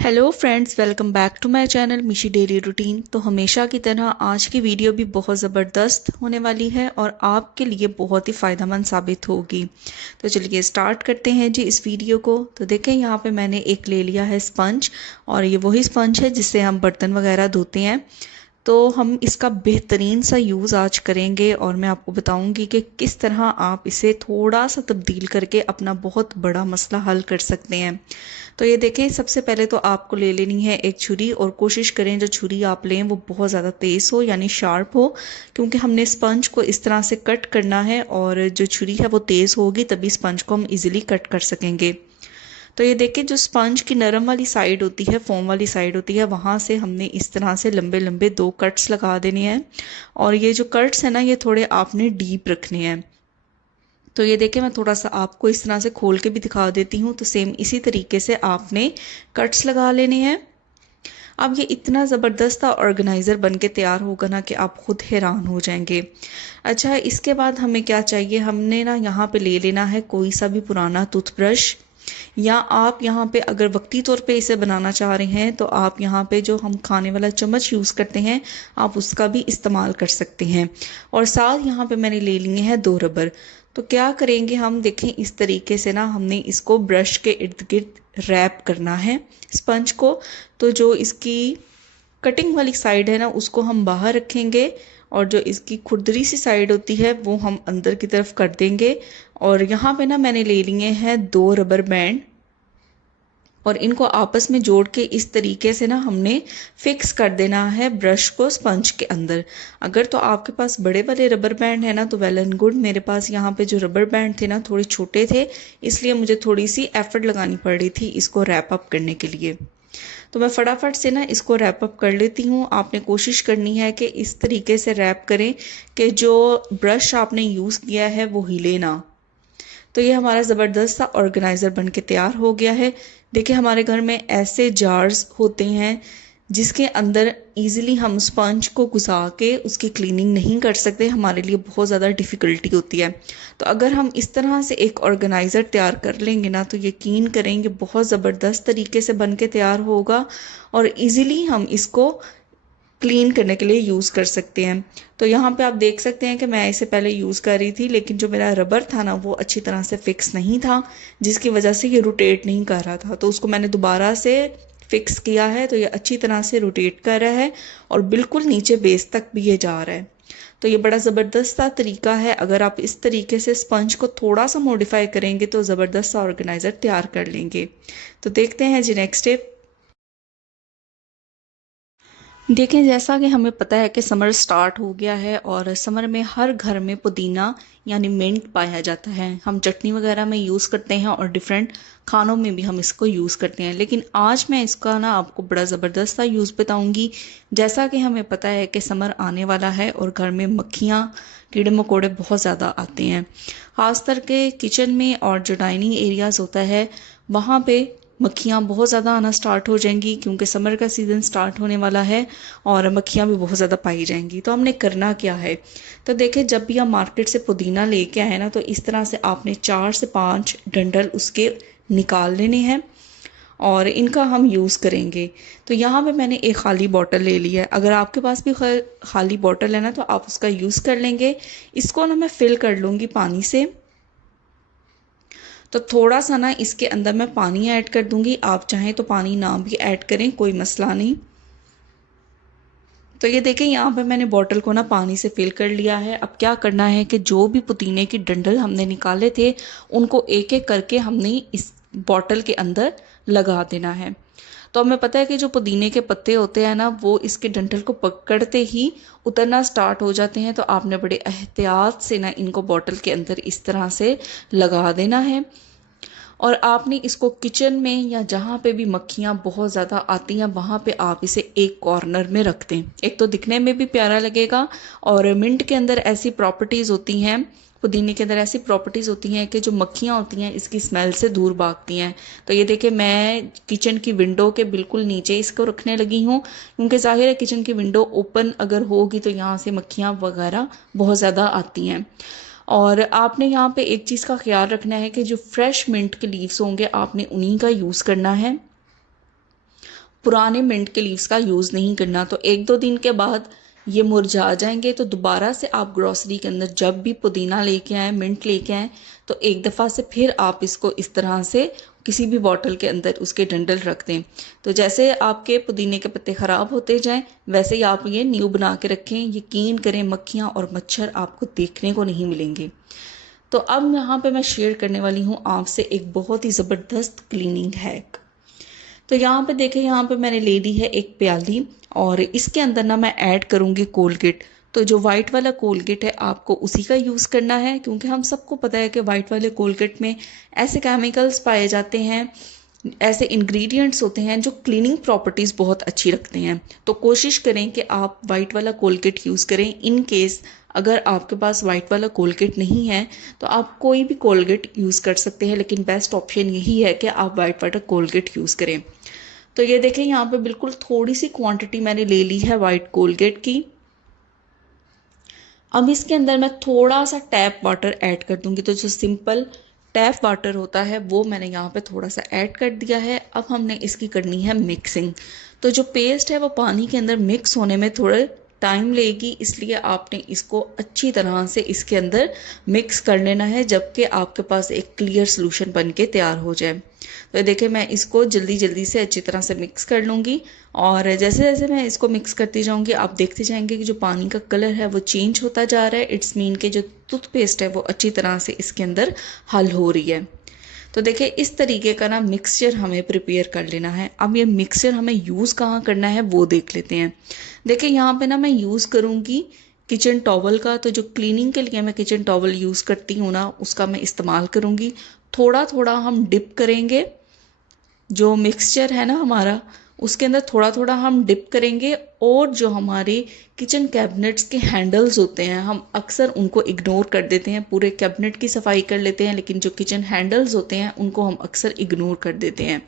Hello friends, welcome back to my channel Mishi daily routine. तो हमेशा की तरह आज की वीडियो भी बहुत ज़बरदस्त होने वाली है और आपके लिए बहुत ही फ़ायदेमंद साबित होगी। तो चलिए स्टार्ट करते हैं जी इस वीडियो को। तो देखें, यहाँ पे मैंने एक ले लिया है स्पंज, और ये वही स्पंज है जिससे हम बर्तन वगैरह धोते हैं। तो हम इसका बेहतरीन सा यूज़ आज करेंगे और मैं आपको बताऊंगी कि किस तरह आप इसे थोड़ा सा तब्दील करके अपना बहुत बड़ा मसला हल कर सकते हैं। तो ये देखें, सबसे पहले तो आपको ले लेनी है एक छुरी, और कोशिश करें जो छुरी आप लें वो बहुत ज़्यादा तेज़ हो, यानी शार्प हो, क्योंकि हमने स्पंज को इस तरह से कट करना है और जो छुरी है वो तेज़ होगी तभी स्पंज को हम इजीली कट कर सकेंगे। तो ये देखिए, जो स्पंज की नरम वाली साइड होती है, फोम वाली साइड होती है, वहाँ से हमने इस तरह से लंबे लंबे दो कट्स लगा देने हैं। और ये जो कट्स है ना, ये थोड़े आपने डीप रखने हैं। तो ये देखिए, मैं थोड़ा सा आपको इस तरह से खोल के भी दिखा देती हूँ। तो सेम इसी तरीके से आपने कट्स लगा लेने हैं। अब ये इतना ज़बरदस्त ऑर्गेनाइज़र बन के तैयार होगा ना कि आप खुद हैरान हो जाएंगे। अच्छा, इसके बाद हमें क्या चाहिए, हमने ना यहाँ पे ले लेना है कोई सा भी पुराना टूथब्रश, या आप यहाँ पे अगर वक्ती तौर पे इसे बनाना चाह रहे हैं तो आप यहाँ पे जो हम खाने वाला चम्मच यूज़ करते हैं आप उसका भी इस्तेमाल कर सकते हैं। और साथ यहाँ पे मैंने ले लिए हैं दो रबर। तो क्या करेंगे हम, देखें इस तरीके से ना हमने इसको ब्रश के इर्द गिर्द रैप करना है स्पंज को। तो जो इसकी कटिंग वाली साइड है ना उसको हम बाहर रखेंगे, और जो इसकी खुरदरी सी साइड होती है वो हम अंदर की तरफ कर देंगे। और यहाँ पे ना मैंने ले लिए हैं दो रबर बैंड, और इनको आपस में जोड़ के इस तरीके से ना हमने फिक्स कर देना है ब्रश को स्पंज के अंदर। अगर तो आपके पास बड़े वाले रबर बैंड है ना तो वेल एंड गुड। मेरे पास यहाँ पे जो रबर बैंड थे ना थोड़े छोटे थे, इसलिए मुझे थोड़ी सी एफर्ट लगानी पड़ रही थी इसको रैप अप करने के लिए। तो मैं फटाफट से ना इसको रैप अप कर लेती हूँ। आपने कोशिश करनी है कि इस तरीके से रैप करें कि जो ब्रश आपने यूज़ किया है वो हिले ना। तो ये हमारा ज़बरदस्त सा ऑर्गेनाइज़र बन के तैयार हो गया है। देखिए, हमारे घर में ऐसे जार्स होते हैं जिसके अंदर इजीली हम स्पंज को घुसा के उसकी क्लीनिंग नहीं कर सकते, हमारे लिए बहुत ज़्यादा डिफ़िकल्टी होती है। तो अगर हम इस तरह से एक ऑर्गेनाइज़र तैयार कर लेंगे ना तो यकीन करेंगे बहुत ज़बरदस्त तरीके से बन के तैयार होगा, और इजीली हम इसको क्लीन करने के लिए यूज़ कर सकते हैं। तो यहाँ पे आप देख सकते हैं कि मैं इसे पहले यूज़ कर रही थी, लेकिन जो मेरा रबर था ना वो अच्छी तरह से फिक्स नहीं था, जिसकी वजह से ये रोटेट नहीं कर रहा था। तो उसको मैंने दोबारा से फिक्स किया है, तो ये अच्छी तरह से रोटेट कर रहा है और बिल्कुल नीचे बेस तक भी ये जा रहा है। तो ये बड़ा ज़बरदस्त सा तरीका है। अगर आप इस तरीके से स्पंज को थोड़ा सा मॉडिफाई करेंगे तो ज़बरदस्त सा ऑर्गेनाइज़र तैयार कर लेंगे। तो देखते हैं जी नेक्स्ट स्टेप। देखें, जैसा कि हमें पता है कि समर स्टार्ट हो गया है और समर में हर घर में पुदीना यानी मिंट पाया जाता है। हम चटनी वगैरह में यूज़ करते हैं और डिफरेंट खानों में भी हम इसको यूज़ करते हैं, लेकिन आज मैं इसका ना आपको बड़ा ज़बरदस्त सा यूज़ बताऊंगी। जैसा कि हमें पता है कि समर आने वाला है और घर में मक्खियाँ कीड़े मकोड़े बहुत ज़्यादा आते हैं, ख़ास करके किचन में, और जो डाइनिंग एरियाज़ होता है वहाँ पे मक्खियाँ बहुत ज़्यादा आना स्टार्ट हो जाएंगी, क्योंकि समर का सीज़न स्टार्ट होने वाला है और मक्खियाँ भी बहुत ज़्यादा पाई जाएंगी। तो हमने करना क्या है, तो देखिए, जब भी आप मार्केट से पुदीना लेके आए ना तो इस तरह से आपने 4 से 5 डंडल उसके निकाल लेने हैं और इनका हम यूज़ करेंगे। तो यहाँ पे मैंने एक खाली बॉटल ले ली है। अगर आपके पास भी खाली बॉटल है ना तो आप उसका यूज़ कर लेंगे। इसको ना मैं फिल कर लूँगी पानी से। तो थोड़ा सा ना इसके अंदर मैं पानी ऐड कर दूंगी, आप चाहें तो पानी ना भी ऐड करें, कोई मसला नहीं। तो ये देखें, यहाँ पे मैंने बॉटल को ना पानी से फिल कर लिया है। अब क्या करना है कि जो भी पुदीने की डंडल हमने निकाले थे उनको एक एक करके हमने इस बॉटल के अंदर लगा देना है। तो हमें पता है कि जो पुदीने के पत्ते होते हैं ना वो इसके डंठल को पकड़ते ही उतरना स्टार्ट हो जाते हैं। तो आपने बड़े एहतियात से ना इनको बॉटल के अंदर इस तरह से लगा देना है, और आपने इसको किचन में या जहाँ पे भी मक्खियाँ बहुत ज़्यादा आती हैं वहाँ पे आप इसे एक कॉर्नर में रख दें। एक तो दिखने में भी प्यारा लगेगा, और मिंट के अंदर ऐसी प्रॉपर्टीज़ होती हैं, पुदीने के अंदर ऐसी प्रॉपर्टीज़ होती हैं कि जो मक्खियाँ होती हैं इसकी स्मेल से दूर भागती हैं। तो ये देखिए, मैं किचन की विंडो के बिल्कुल नीचे इसको रखने लगी हूँ, क्योंकि जाहिर है किचन की विंडो ओपन अगर होगी तो यहाँ से मक्खियाँ वगैरह बहुत ज़्यादा आती हैं। और आपने यहाँ पे एक चीज़ का ख्याल रखना है कि जो फ्रेश मिंट के लीव्स होंगे आपने उन्हीं का यूज़ करना है। पुराने मिंट के लीव्स का यूज़ नहीं करना। तो 1-2 दिन के बाद ये मुरझा जाएंगे, तो दोबारा से आप ग्रॉसरी के अंदर जब भी पुदीना लेके आएँ, मिंट लेके आएँ, तो एक दफ़ा से फिर आप इसको इस तरह से किसी भी बॉटल के अंदर उसके डंडल रख दें। तो जैसे आपके पुदीने के पत्ते ख़राब होते जाएं, वैसे ही आप ये न्यू बना के रखें। यकीन करें, मक्खियाँ और मच्छर आपको देखने को नहीं मिलेंगे। तो अब यहाँ पे मैं शेयर करने वाली हूँ आपसे एक बहुत ही ज़बरदस्त क्लीनिंग हैक। तो यहाँ पे देखें, यहाँ पे मैंने ले ली है एक प्याली और इसके अंदर ना मैं ऐड करूँगी कोलगेट। तो जो वाइट वाला कोलगेट है आपको उसी का यूज़ करना है, क्योंकि हम सबको पता है कि वाइट वाले कोलगेट में ऐसे केमिकल्स पाए जाते हैं, ऐसे इंग्रेडिएंट्स होते हैं जो क्लीनिंग प्रॉपर्टीज़ बहुत अच्छी रखते हैं। तो कोशिश करें कि आप वाइट वाला कोलगेट यूज़ करें। इन केस अगर आपके पास वाइट वाला कोलगेट नहीं है तो आप कोई भी कोलगेट यूज़ कर सकते हैं, लेकिन बेस्ट ऑप्शन यही है कि आप वाइट वाला कोलगेट यूज़ करें। तो ये देखें, यहाँ पे बिल्कुल थोड़ी सी क्वांटिटी मैंने ले ली है वाइट कोलगेट की। अब इसके अंदर मैं थोड़ा सा टैप वाटर ऐड कर दूंगी। तो जो सिंपल टैप वाटर होता है वो मैंने यहाँ पे थोड़ा सा ऐड कर दिया है। अब हमने इसकी करनी है मिक्सिंग। तो जो पेस्ट है वो पानी के अंदर मिक्स होने में थोड़ा टाइम लेगी, इसलिए आपने इसको अच्छी तरह से इसके अंदर मिक्स कर लेना है, जबकि आपके पास एक क्लियर सोल्यूशन बन के तैयार हो जाए। तो देखिए, मैं इसको जल्दी जल्दी से अच्छी तरह से मिक्स कर लूँगी और जैसे जैसे मैं इसको मिक्स करती जाऊँगी आप देखते जाएंगे कि जो पानी का कलर है वो चेंज होता जा रहा है। इट्स मीन कि जो टूथपेस्ट है वो अच्छी तरह से इसके अंदर हल हो रही है। तो देखिए, इस तरीके का ना मिक्सचर हमें प्रिपेयर कर लेना है। अब ये मिक्सचर हमें यूज़ कहाँ करना है वो देख लेते हैं। देखिए, यहाँ पे ना मैं यूज़ करूँगी किचन टॉवल का। तो जो क्लीनिंग के लिए मैं किचन टॉवल यूज़ करती हूँ ना, उसका मैं इस्तेमाल करूँगी। थोड़ा थोड़ा हम डिप करेंगे, जो मिक्सचर है ना हमारा उसके अंदर थोड़ा थोड़ा हम डिप करेंगे। और जो हमारे किचन कैबिनेट्स के हैंडल्स होते हैं हम अक्सर उनको इग्नोर कर देते हैं। पूरे कैबिनेट की सफाई कर लेते हैं, लेकिन जो किचन हैंडल्स होते हैं उनको हम अक्सर इग्नोर कर देते हैं।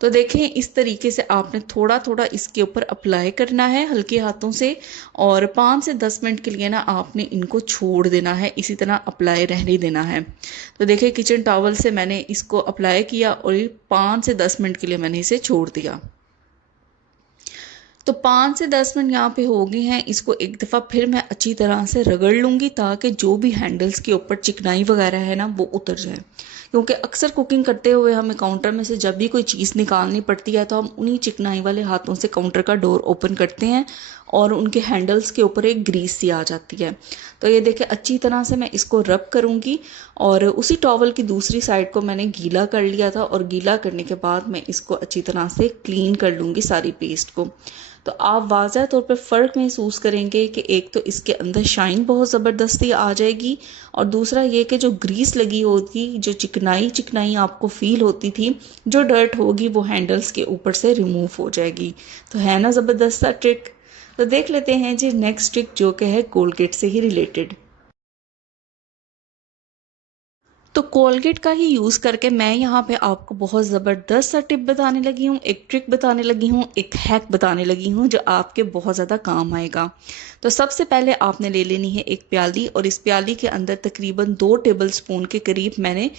तो देखें, इस तरीके से आपने थोड़ा थोड़ा इसके ऊपर अप्लाई करना है हल्के हाथों से, और 5 से 10 मिनट के लिए ना आपने इनको छोड़ देना है, इसी तरह अप्लाई रहने देना है। तो देखिए, किचन टॉवल से मैंने इसको अप्लाई किया और 5 से 10 मिनट के लिए मैंने इसे छोड़ दिया। तो 5 से 10 मिनट यहाँ पे हो गए हैं। इसको एक दफ़ा फिर मैं अच्छी तरह से रगड़ लूँगी ताकि जो भी हैंडल्स के ऊपर चिकनाई वगैरह है ना वो उतर जाए, क्योंकि अक्सर कुकिंग करते हुए हमें काउंटर में से जब भी कोई चीज़ निकालनी पड़ती है तो हम उन्हीं चिकनाई वाले हाथों से काउंटर का डोर ओपन करते हैं और उनके हैंडल्स के ऊपर एक ग्रीस सी आ जाती है। तो ये देखिए, अच्छी तरह से मैं इसको रब करूँगी और उसी टॉवल की दूसरी साइड को मैंने गीला कर लिया था और गीला करने के बाद मैं इसको अच्छी तरह से क्लीन कर लूँगी सारी पेस्ट को। तो आप वाज़ह तौर पे फ़र्क महसूस करेंगे कि एक तो इसके अंदर शाइन बहुत ज़बरदस्ती आ जाएगी और दूसरा ये कि जो ग्रीस लगी होगी, जो चिकनाई चिकनाई आपको फील होती थी, जो डर्ट होगी वो हैंडल्स के ऊपर से रिमूव हो जाएगी। तो है ना ज़बरदस्त सा ट्रिक। तो देख लेते हैं जी नेक्स्ट ट्रिक, जो कि है कोलगेट से ही रिलेटेड। तो कोलगेट का ही यूज़ करके मैं यहाँ पे आपको बहुत ज़बरदस्त सा टिप बताने लगी हूँ, एक ट्रिक बताने लगी हूँ, एक हैक बताने लगी हूँ जो आपके बहुत ज़्यादा काम आएगा। तो सबसे पहले आपने ले लेनी है एक प्याली और इस प्याली के अंदर तकरीबन 2 टेबल स्पून के करीब मैंने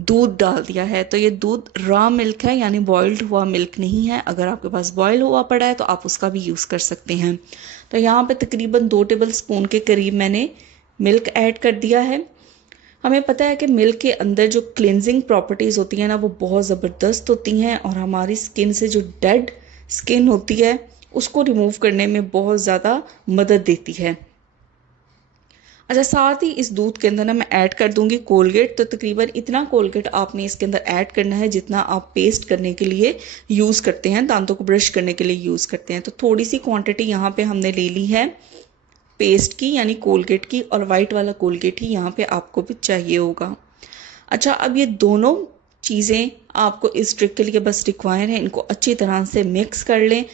दूध डाल दिया है। तो ये दूध रॉ मिल्क है, यानी बॉइल्ड हुआ मिल्क नहीं है। अगर आपके पास बॉयल हुआ पड़ा है तो आप उसका भी यूज़ कर सकते हैं। तो यहाँ पे तकरीबन 2 टेबल स्पून के करीब मैंने मिल्क ऐड कर दिया है। हमें पता है कि मिल्क के अंदर जो क्लिनजिंग प्रॉपर्टीज़ होती हैं ना वो बहुत ज़बरदस्त होती हैं और हमारी स्किन से जो डेड स्किन होती है उसको रिमूव करने में बहुत ज़्यादा मदद देती है। अच्छा, साथ ही इस दूध के अंदर ना मैं ऐड कर दूंगी कोलगेट। तो तकरीबन इतना कोलगेट आपने इसके अंदर ऐड करना है जितना आप पेस्ट करने के लिए यूज़ करते हैं, दांतों को ब्रश करने के लिए यूज़ करते हैं। तो थोड़ी सी क्वांटिटी यहाँ पे हमने ले ली है पेस्ट की, यानी कोलगेट की, और वाइट वाला कोलगेट ही यहाँ पे आपको भी चाहिए होगा। अच्छा, अब ये दोनों चीज़ें आपको इस ट्रिक के लिए बस रिक्वायर है, इनको अच्छी तरह से मिक्स कर लें।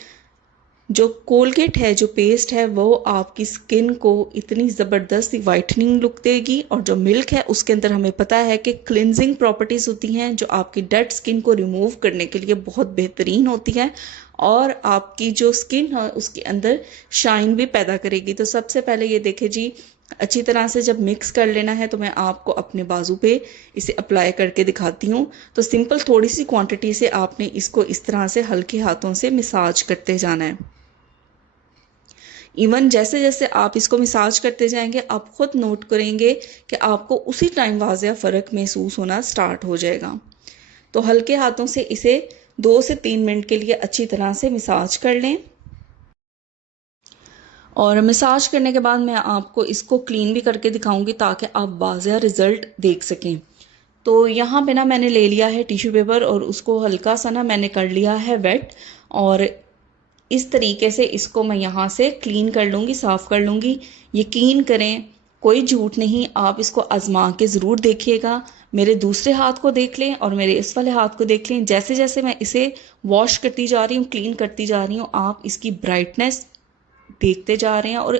जो कोलगेट है, जो पेस्ट है, वो आपकी स्किन को इतनी ज़बरदस्त वाइटनिंग लुक देगी और जो मिल्क है उसके अंदर हमें पता है कि क्लिनजिंग प्रॉपर्टीज़ होती हैं जो आपकी डेड स्किन को रिमूव करने के लिए बहुत बेहतरीन होती है और आपकी जो स्किन है उसके अंदर शाइन भी पैदा करेगी। तो सबसे पहले ये देखें जी, अच्छी तरह से जब मिक्स कर लेना है तो मैं आपको अपने बाजू पे इसे अप्लाई करके दिखाती हूँ। तो सिंपल थोड़ी सी क्वांटिटी से आपने इसको इस तरह से हल्के हाथों से मसाज करते जाना है। इवन जैसे जैसे आप इसको मसाज करते जाएंगे आप खुद नोट करेंगे कि आपको उसी टाइम वाज़िया फ़र्क महसूस होना स्टार्ट हो जाएगा। तो हल्के हाथों से इसे 2 से 3 मिनट के लिए अच्छी तरह से मसाज कर लें। और मसाज करने के बाद मैं आपको इसको क्लीन भी करके दिखाऊंगी ताकि आप वाज़िया रिज़ल्ट देख सकें। तो यहाँ पे ना मैंने ले लिया है टिश्यू पेपर और उसको हल्का सा ना मैंने कर लिया है वेट, और इस तरीके से इसको मैं यहाँ से क्लीन कर लूँगी, साफ़ कर लूँगी। यकीन करें, कोई झूठ नहीं, आप इसको आजमा के ज़रूर देखिएगा। मेरे दूसरे हाथ को देख लें और मेरे इस वाले हाथ को देख लें। जैसे जैसे मैं इसे वॉश करती जा रही हूँ, क्लीन करती जा रही हूँ, आप इसकी ब्राइटनेस देखते जा रहे हैं। और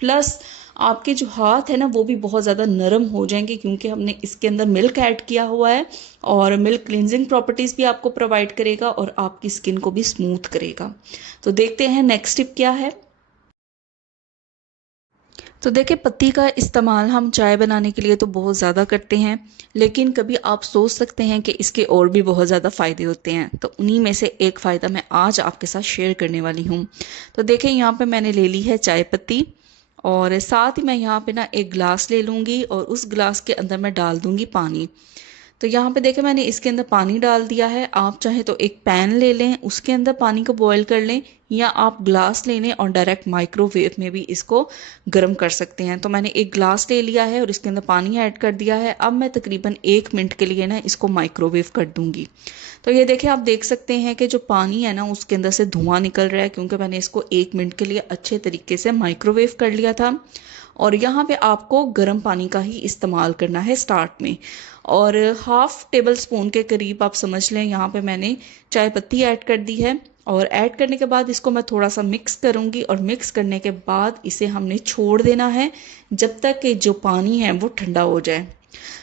प्लस आपके जो हाथ है ना वो भी बहुत ज़्यादा नरम हो जाएंगे, क्योंकि हमने इसके अंदर मिल्क ऐड किया हुआ है और मिल्क क्लिनजिंग प्रॉपर्टीज़ भी आपको प्रोवाइड करेगा और आपकी स्किन को भी स्मूथ करेगा। तो देखते हैं नेक्स्ट टिप क्या है। तो देखिए, पत्ती का इस्तेमाल हम चाय बनाने के लिए तो बहुत ज़्यादा करते हैं, लेकिन कभी आप सोच सकते हैं कि इसके और भी बहुत ज़्यादा फ़ायदे होते हैं। तो उन्हीं में से एक फ़ायदा मैं आज आपके साथ शेयर करने वाली हूँ। तो देखिए, यहाँ पे मैंने ले ली है चाय पत्ती, और साथ ही मैं यहाँ पे ना एक गिलास ले लूँगी और उस गिलास के अंदर मैं डाल दूँगी पानी। तो यहाँ पे देखें, मैंने इसके अंदर पानी डाल दिया है। आप चाहे तो एक पैन ले लें, उसके अंदर पानी को बॉईल कर लें, या आप ग्लास ले लें और डायरेक्ट माइक्रोवेव में भी इसको गर्म कर सकते हैं। तो मैंने एक ग्लास ले लिया है और इसके अंदर पानी ऐड कर दिया है। अब मैं तकरीबन 1 मिनट के लिए ना इसको माइक्रोवेव कर दूंगी। तो ये देखें, आप देख सकते हैं कि जो पानी है ना उसके अंदर से धुआं निकल रहा है, क्योंकि मैंने इसको 1 मिनट के लिए अच्छे तरीके से माइक्रोवेव कर लिया था। और यहाँ पे आपको गर्म पानी का ही इस्तेमाल करना है स्टार्ट में। और हाफ टेबल स्पून के करीब आप समझ लें, यहाँ पे मैंने चाय पत्ती ऐड कर दी है। और ऐड करने के बाद इसको मैं थोड़ा सा मिक्स करूँगी, और मिक्स करने के बाद इसे हमने छोड़ देना है जब तक कि जो पानी है वो ठंडा हो जाए।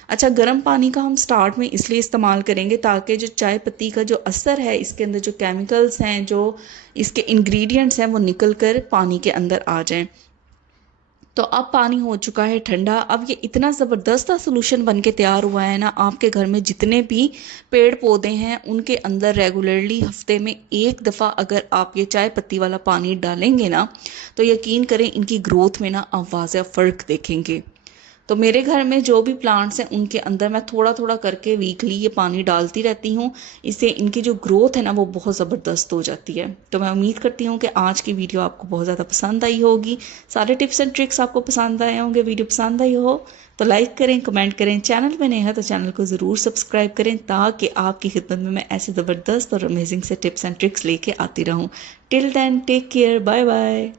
अच्छा, गर्म पानी का हम स्टार्ट में इसलिए इस्तेमाल करेंगे ताकि जो चाय पत्ती का जो असर है, इसके अंदर जो केमिकल्स हैं, जो इसके इंग्रेडिएंट्स हैं, वो निकल कर पानी के अंदर आ जाएं। तो अब पानी हो चुका है ठंडा। अब ये इतना ज़बरदस्त सोल्यूशन बन के तैयार हुआ है ना, आपके घर में जितने भी पेड़ पौधे हैं उनके अंदर रेगुलरली हफ्ते में एक दफ़ा अगर आप ये चाय पत्ती वाला पानी डालेंगे ना, तो यकीन करें इनकी ग्रोथ में ना आप वाज़िया फ़र्क देखेंगे। तो मेरे घर में जो भी प्लांट्स हैं उनके अंदर मैं थोड़ा थोड़ा करके वीकली ये पानी डालती रहती हूँ। इससे इनकी जो ग्रोथ है ना वो बहुत ज़बरदस्त हो जाती है। तो मैं उम्मीद करती हूँ कि आज की वीडियो आपको बहुत ज़्यादा पसंद आई होगी। सारे टिप्स एंड ट्रिक्स आपको पसंद आए होंगे। वीडियो पसंद आई हो तो लाइक करें, कमेंट करें। चैनल में नए हैं तो चैनल को ज़रूर सब्सक्राइब करें, ताकि आपकी खिदमत में मैं ऐसे ज़बरदस्त और अमेजिंग से टिप्स एंड ट्रिक्स लेके आती रहूँ। Till then, take care, bye bye.